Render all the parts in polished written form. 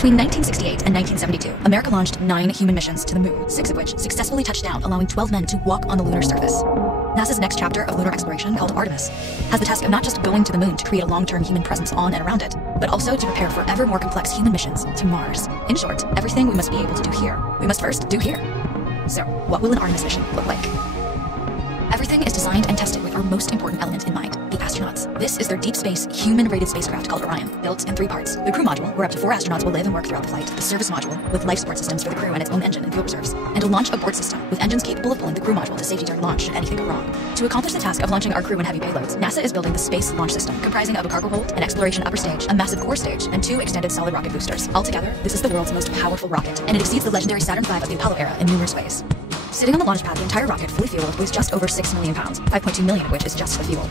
Between 1968 and 1972, America launched 9 human missions to the moon, 6 of which successfully touched down, allowing 12 men to walk on the lunar surface. NASA's next chapter of lunar exploration, called Artemis, has the task of not just going to the moon to create a long-term human presence on and around it, but also to prepare for ever more complex human missions to Mars. In short, everything we must be able to do here, we must first do here. So, what will an Artemis mission look like? Everything is designed and tested with our most important element in mind, the astronauts. This is their deep space, human-rated spacecraft called Orion, built in 3 parts. The crew module, where up to 4 astronauts will live and work throughout the flight, the service module, with life support systems for the crew and its own engine and fuel reserves, and a launch abort system, with engines capable of pulling the crew module to safety during launch should anything go wrong. To accomplish the task of launching our crew and heavy payloads, NASA is building the Space Launch System, comprising of a cargo hold, an exploration upper stage, a massive core stage, and 2 extended solid rocket boosters. Altogether, this is the world's most powerful rocket, and it exceeds the legendary Saturn V of the Apollo era in numerous ways. Sitting on the launch pad, the entire rocket, fully fueled, weighs just over 6 million pounds, 5.2 million of which is just the fuel.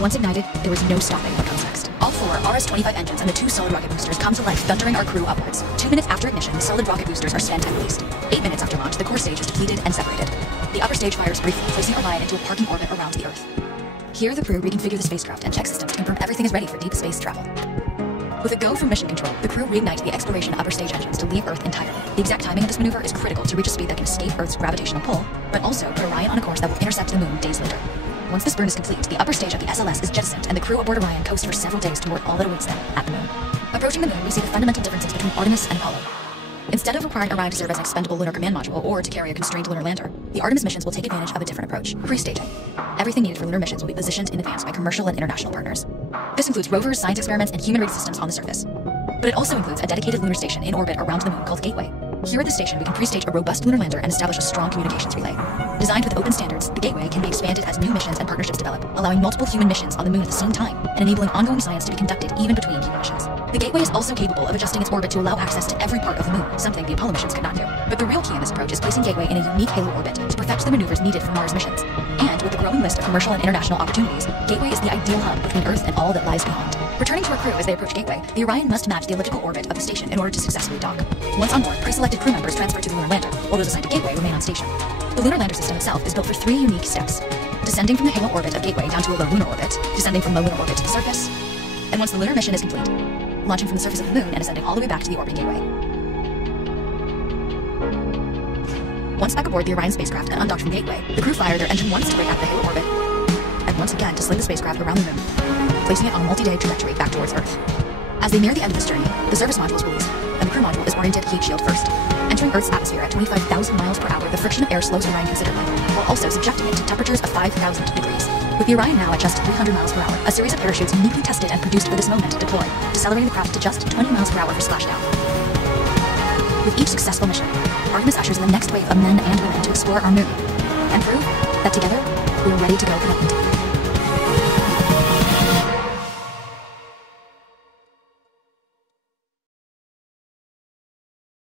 Once ignited, there is no stopping what comes next. All 4 RS-25 engines and the 2 solid rocket boosters come to life, thundering our crew upwards. 2 minutes after ignition, the solid rocket boosters are spent and released. 8 minutes after launch, the core stage is depleted and separated. The upper stage fires briefly, placing Orion into a parking orbit around the Earth. Here, the crew reconfigure the spacecraft and check systems to confirm everything is ready for deep space travel. With a go from mission control, the crew reignite the exploration upper stage engines to leave Earth entirely. The exact timing of this maneuver is critical to reach a speed that can escape Earth's gravitational pull, but also put Orion on a course that will intercept the moon days later. Once this burn is complete, the upper stage of the SLS is jettisoned, and the crew aboard Orion coast for several days toward all that awaits them at the moon. Approaching the moon, we see the fundamental differences between Artemis and Apollo. Instead of requiring Orion to serve as an expendable lunar command module or to carry a constrained lunar lander, the Artemis missions will take advantage of a different approach: pre-staging. Everything needed for lunar missions will be positioned in advance by commercial and international partners. This includes rovers, science experiments, and human-rated systems on the surface. But it also includes a dedicated lunar station in orbit around the moon called Gateway. Here at the station, we can pre-stage a robust lunar lander and establish a strong communications relay. Designed with open standards, the Gateway can be expanded as new missions and partnerships develop, allowing multiple human missions on the moon at the same time, and enabling ongoing science to be conducted even between human missions. The Gateway is also capable of adjusting its orbit to allow access to every part of the moon, something the Apollo missions could not do. But the real key in this approach is placing Gateway in a unique halo orbit to perfect the maneuvers needed for Mars missions. And with the growing list of commercial and international opportunities, Gateway is the ideal hub between Earth and all that lies beyond. Returning to our crew as they approach Gateway, the Orion must match the elliptical orbit of the station in order to successfully dock. Once on board, pre-selected crew members transfer to the lunar lander, while those assigned to Gateway remain on station. The lunar lander system itself is built for 3 unique steps: descending from the halo orbit of Gateway down to a low lunar orbit, descending from low lunar orbit to the surface, and once the lunar mission is complete, launching from the surface of the moon and ascending all the way back to the orbiting Gateway. Once back aboard the Orion spacecraft and undocked from Gateway, the crew fire their engine once to break out the halo orbit, and once again to sling the spacecraft around the moon, placing it on a multi-day trajectory back towards Earth. As they near the end of this journey, the service module is released, and the crew module is oriented heat shield first. Entering Earth's atmosphere at 25,000 miles per hour, the friction of air slows Orion considerably, while also subjecting it to temperatures of 5,000 degrees. With the Orion now at just 300 miles per hour, a series of parachutes uniquely tested and produced for this moment deploy, decelerating the craft to just 20 miles per hour for splashdown. With each successful mission, Artemis ushers in the next wave of men and women to explore our moon, and prove that together, we are ready to go connect.